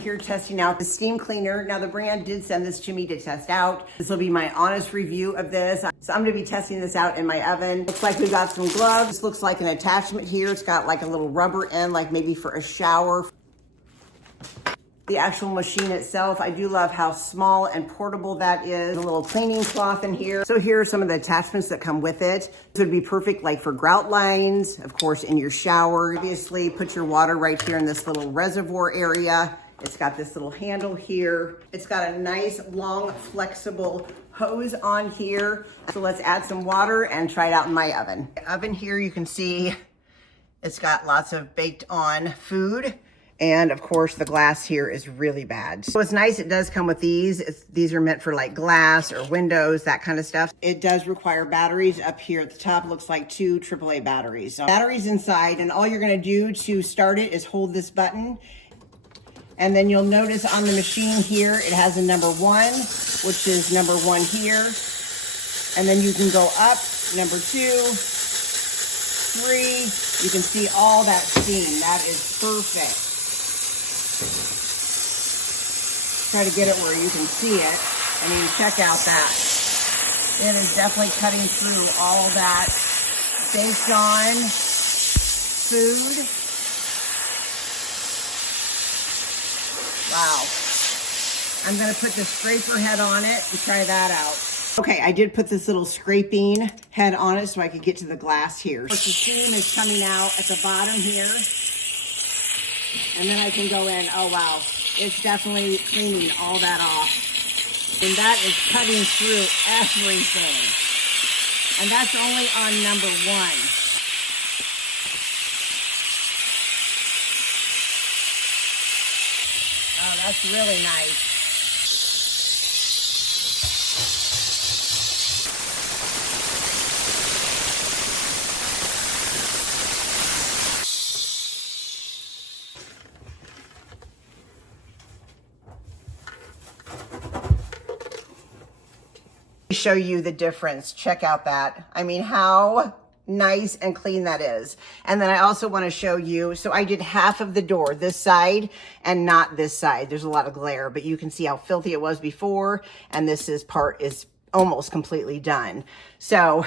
Here testing out the steam cleaner. Now the brand did send this to me to test out. This will be my honest review of this. So I'm gonna be testing this out in my oven. Looks like we got some gloves. This looks like an attachment here. It's got like a little rubber end, like maybe for a shower. The actual machine itself, I do love how small and portable that is. A little cleaning cloth in here. So here are some of the attachments that come with it. This would be perfect like for grout lines, of course in your shower. Obviously put your water right here in this little reservoir area. It's got this little handle here. It's got a nice long flexible hose on here. So let's add some water and try it out in my oven. The oven here, you can see it's got lots of baked on food. And of course the glass here is really bad. So it's nice, it does come with these. These are meant for like glass or windows, that kind of stuff. It does require batteries up here at the top. Looks like 2 AAA batteries. So batteries inside, and all you're gonna do to start it is hold this button. And then you'll notice on the machine here, it has a number 1, which is number 1 here. And then you can go up, number 2, 3. You can see all that steam. That is perfect. Try to get it where you can see it. I mean, check out that. It is definitely cutting through all that baked on food. Wow. I'm gonna put the scraper head on it and try that out. Okay, I did put this little scraping head on it so I could get to the glass here. The steam is coming out at the bottom here. And then I can go in. Oh, wow. It's definitely cleaning all that off. And that is cutting through everything. And that's only on number 1. Oh, that's really nice. Show you the difference. Check out that. I mean, how nice and clean that is. And then I also want to show you, so I did half of the door, this side and not this side. There's a lot of glare, but you can see how filthy it was before, and this part is almost completely done. So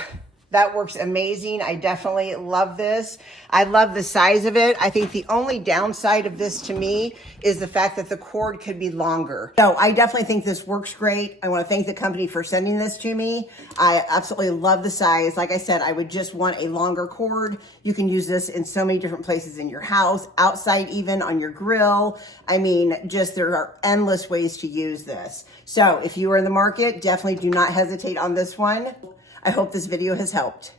that works amazing. I definitely love this. I love the size of it. I think the only downside of this to me is the fact that the cord could be longer. So I definitely think this works great. I want to thank the company for sending this to me. I absolutely love the size. Like I said, I would just want a longer cord. You can use this in so many different places in your house, outside even, on your grill. I mean, just there are endless ways to use this. So if you are in the market, definitely do not hesitate on this one. I hope this video has helped.